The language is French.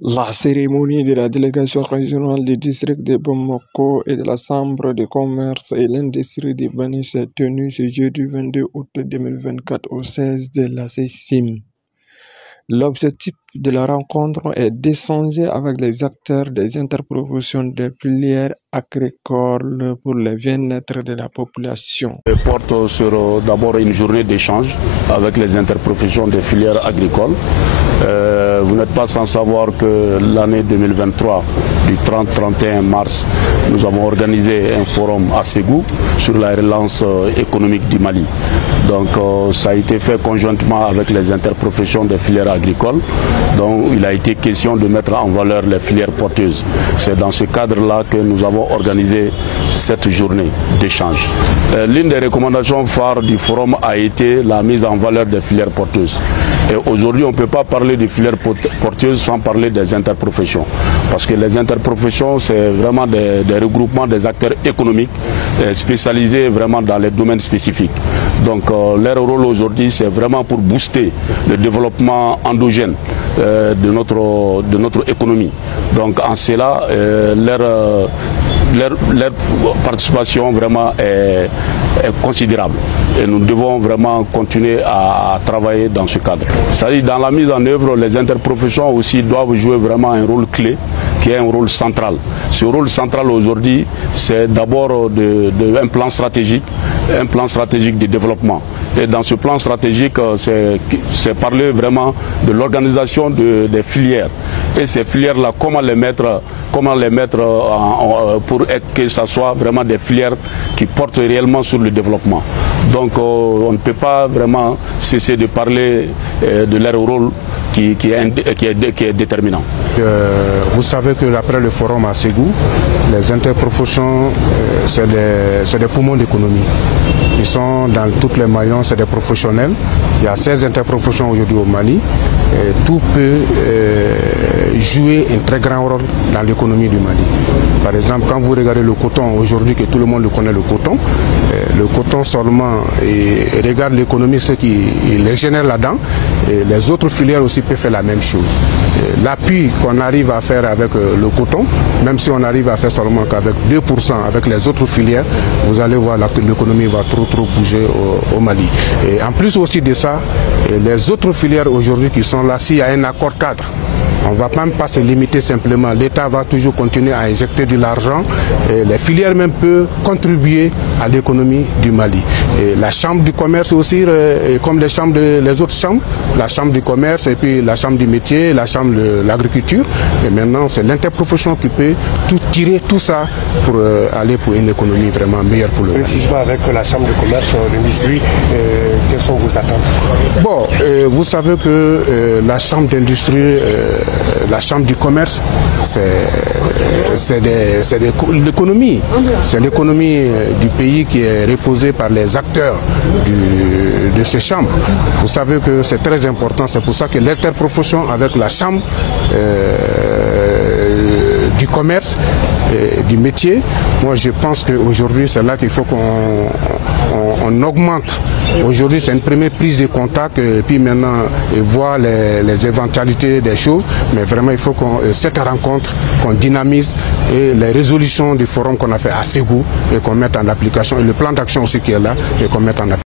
La cérémonie de la délégation régionale du district de Bamako et de la Chambre de commerce et l'industrie de Bani s'est tenue ce jeudi 22 août 2024 au 16 de la CECIM. L'objectif de la rencontre est d'échanger avec les acteurs des interprofessions des filières agricoles pour le bien-être de la population. Elle porte sur d'abord une journée d'échange avec les interprofessions des filières agricoles. Vous n'êtes pas sans savoir que l'année 2023, du 30-31 mars, nous avons organisé un forum à Ségou sur la relance économique du Mali. Donc ça a été fait conjointement avec les interprofessions des filières agricoles. Donc il a été question de mettre en valeur les filières porteuses. C'est dans ce cadre-là que nous avons organisé cette journée d'échange. L'une des recommandations phares du forum a été la mise en valeur des filières porteuses. Et aujourd'hui, on ne peut pas parler des filières porteuses sans parler des interprofessions. Parce que les interprofessions, c'est vraiment des regroupements des acteurs économiques spécialisés vraiment dans les domaines spécifiques. Donc leur rôle aujourd'hui, c'est vraiment pour booster le développement endogène de notre économie. Donc en cela, leur participation vraiment est considérable et nous devons vraiment continuer à travailler dans ce cadre. C'est-à-dire dans la mise en œuvre, les interprofessions aussi doivent jouer vraiment un rôle clé qui est un rôle central. Ce rôle central aujourd'hui, c'est d'abord un plan stratégique de développement. Et dans ce plan stratégique, c'est parler vraiment de l'organisation des filières. Et ces filières-là, comment les mettre pour que ce soit vraiment des filières qui portent réellement sur le développement. Donc on ne peut pas vraiment cesser de parler de leur rôle qui est déterminant. Vous savez que après le forum à Ségou, les interprofessions, c'est des poumons d'économie. Ils sont dans toutes les maillons, c'est des professionnels. Il y a 16 interprofessions aujourd'hui au Mali. Et tout peut jouer un très grand rôle dans l'économie du Mali. Par exemple, quand vous regardez le coton, aujourd'hui que tout le monde le connaît, le coton seulement, et regarde l'économie, ce qui les génère là-dedans, et les autres filières aussi peuvent faire la même chose. L'appui qu'on arrive à faire avec le coton, même si on arrive à faire seulement qu'avec 2% avec les autres filières, vous allez voir que l'économie va trop bouger au Mali. Et en plus aussi de ça, les autres filières aujourd'hui qui sont là, s'il y a un accord cadre, on ne va même pas se limiter simplement. L'État va toujours continuer à injecter de l'argent. Les filières même peuvent contribuer à l'économie du Mali. Et la chambre du commerce aussi, comme les autres chambres, la chambre du commerce et puis la chambre du métier, la chambre de l'agriculture. Et maintenant, c'est l'interprofession qui peut tirer tout ça pour aller pour une économie vraiment meilleure pour le Mali. Précisément avec la chambre de commerce, l'industrie, quelles sont vos attentes? Bon, vous savez que la chambre d'industrie, la chambre du commerce, c'est l'économie. C'est l'économie du pays qui est reposée par les acteurs de ces chambres. Vous savez que c'est très important, c'est pour ça que l'interprofession avec la chambre du commerce et du métier, moi je pense qu'aujourd'hui c'est là qu'il faut qu'on augmente. Aujourd'hui c'est une première prise de contact et puis maintenant voir les éventualités des choses, mais vraiment il faut cette rencontre qu'on dynamise et les résolutions du forum qu'on a fait à Ségou et qu'on mette en application et le plan d'action aussi qui est là et qu'on mette en application.